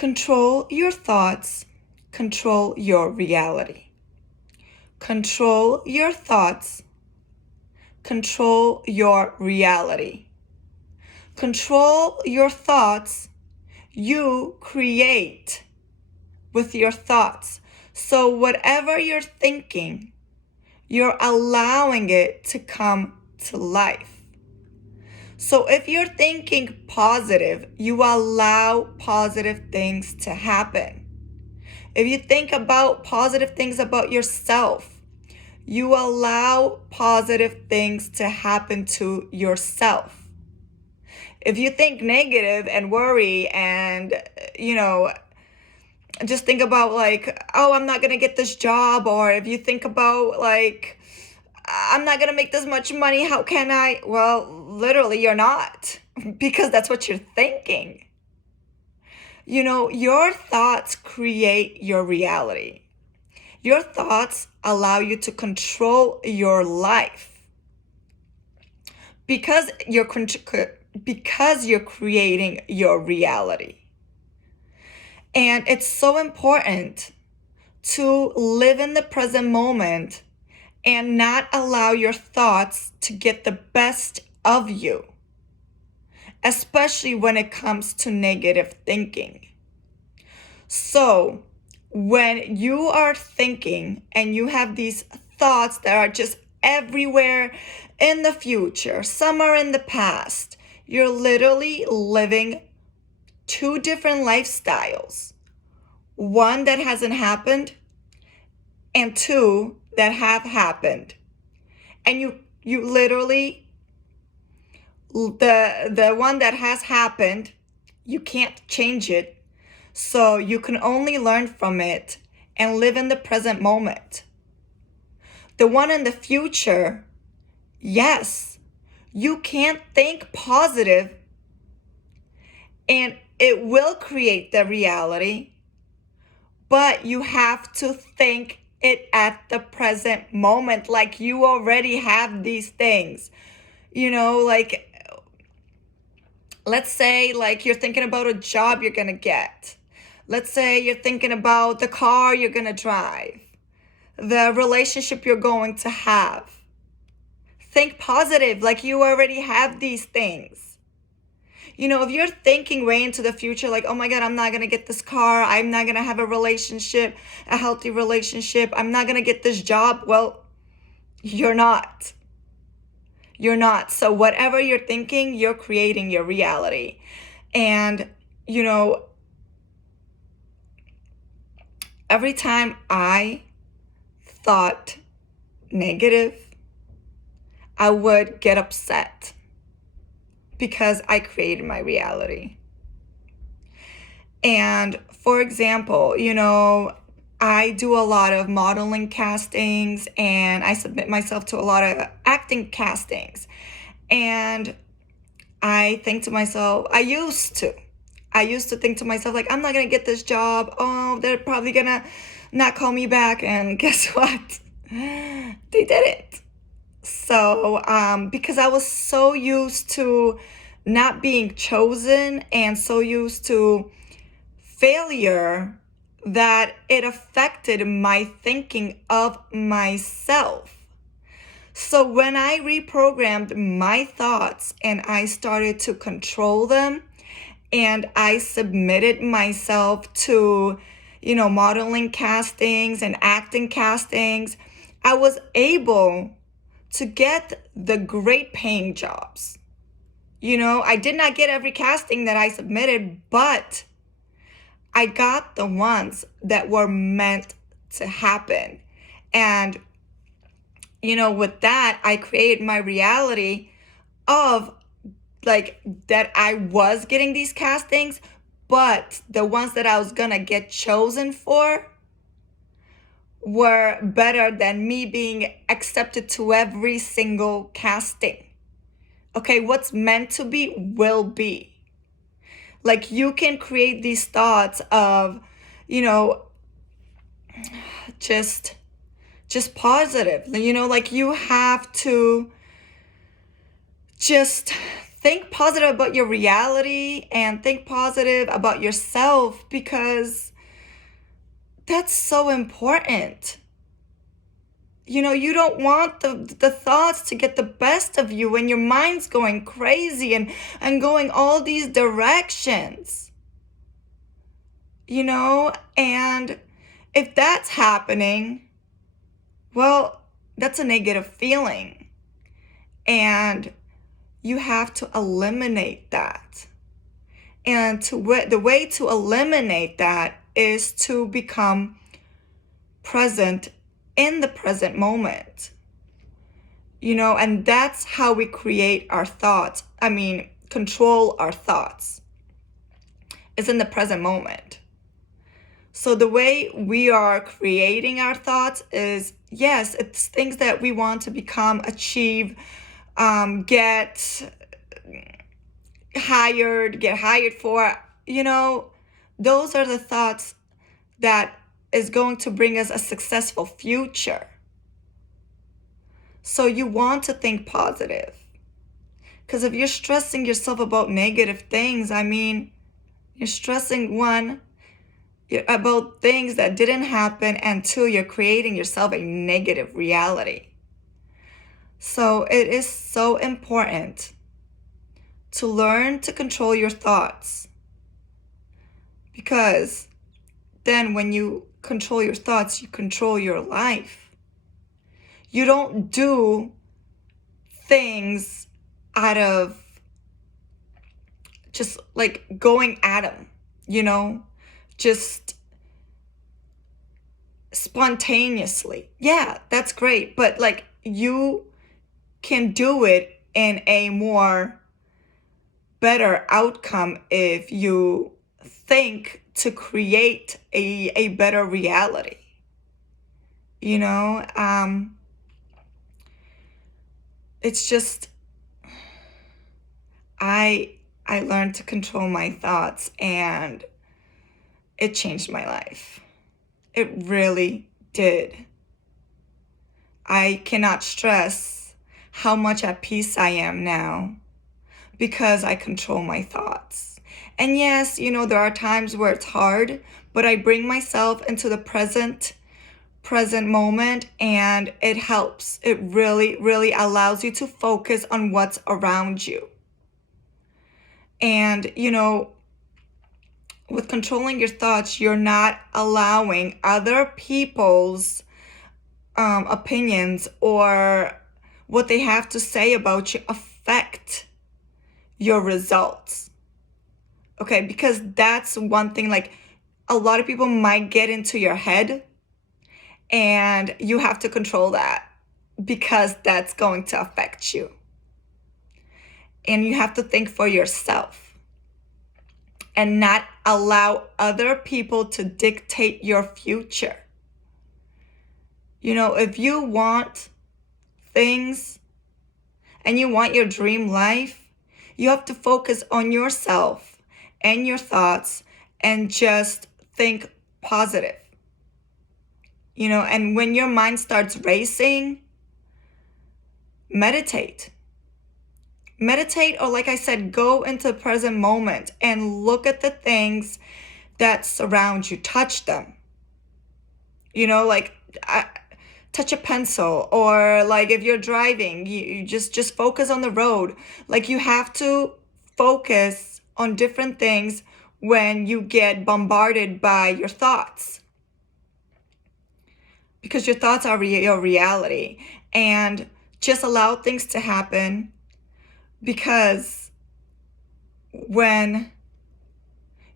Control your thoughts, control your reality. Control your thoughts, control your reality. Control your thoughts, you create with your thoughts. So whatever you're thinking, you're allowing it to come to life. So if you're thinking positive, you allow positive things to happen. If you think about positive things about yourself, you allow positive things to happen to yourself. If you think negative and worry and, just think about like, oh, I'm not going to get this job. Or if you think about like, I'm not going to make this much money. How can I? Well, literally, you're not, because that's what you're thinking. Your thoughts create your reality. Your thoughts allow you to control your life because you're creating your reality. And it's so important to live in the present moment and not allow your thoughts to get the best of you, especially when it comes to negative thinking. So when you are thinking and you have these thoughts that are just everywhere in the future, some are in the past, you're literally living two different lifestyles. One that hasn't happened and two that have happened. And you literally, the one that has happened, you can't change it. So you can only learn from it and live in the present moment. The one in the future, yes, you can't think positive and it will create the reality, but you have to think it at the present moment, like you already have these things. Like, let's say like you're thinking about a job you're gonna get. Let's say you're thinking about the car you're gonna drive, the relationship you're going to have. Think positive, like you already have these things. If you're thinking way into the future, like, oh my God, I'm not going to get this car. I'm not going to have a relationship, a healthy relationship. I'm not going to get this job. Well, you're not. You're not. So whatever you're thinking, you're creating your reality. And, every time I thought negative, I would get upset because I created my reality. And for example, I do a lot of modeling castings and I submit myself to a lot of acting castings. And I think to myself, I used to think to myself, like, I'm not going to get this job. Oh, they're probably going to not call me back. And guess what? They didn't. So, because I was so used to not being chosen and so used to failure that it affected my thinking of myself. So when I reprogrammed my thoughts and I started to control them and I submitted myself to, modeling castings and acting castings, I was able to get the great paying jobs. I did not get every casting that I submitted, but I got the ones that were meant to happen. And, with that, I created my reality of like that I was getting these castings, but the ones that I was going to get chosen for were better than me being accepted to every single casting. Okay, what's meant to be will be. Like you can create these thoughts of, just positive. Like you have to just think positive about your reality and think positive about yourself, because that's so important. You don't want the thoughts to get the best of you when your mind's going crazy and going all these directions. And if that's happening, well, that's a negative feeling. And you have to eliminate that. And the way to eliminate that is to become present in the present moment. And that's how we create our thoughts. Control our thoughts. It's in the present moment. So the way we are creating our thoughts is, yes, it's things that we want to become, achieve, get hired for. Those are the thoughts that is going to bring us a successful future. So you want to think positive. Because if you're stressing yourself about negative things, you're stressing, one, about things that didn't happen, and two, you're creating yourself a negative reality. So it is so important to learn to control your thoughts, because then when you control your thoughts, you control your life. You don't do things out of just like going at them, just spontaneously. Yeah, that's great. But like, you can do it in a more better outcome if you think to create a better reality. It's just, I learned to control my thoughts, and it changed my life. It really did. I cannot stress how much at peace I am now because I control my thoughts. And yes, there are times where it's hard, but I bring myself into the present moment, and it helps. It really, really allows you to focus on what's around you. And, with controlling your thoughts, you're not allowing other people's opinions or what they have to say about you affect your results. Okay, because that's one thing, like, a lot of people might get into your head, and you have to control that, because that's going to affect you. And you have to think for yourself and not allow other people to dictate your future. If you want things and you want your dream life, you have to focus on yourself and your thoughts and just think positive. And when your mind starts racing, meditate. Or like I said, go into the present moment and look at the things that surround you. Touch them. Touch a pencil, or like if you're driving, you just focus on the road. Like, you have to focus on different things when you get bombarded by your thoughts, because your thoughts are your reality. And just allow things to happen, because when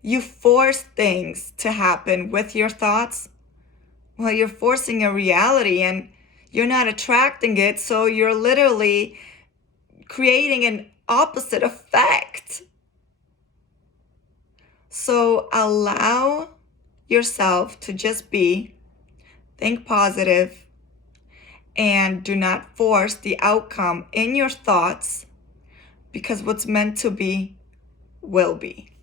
you force things to happen with your thoughts, well, you're forcing a reality and you're not attracting it. So you're literally creating an opposite effect. So allow yourself to just think positive, and do not force the outcome in your thoughts, because what's meant to be will be.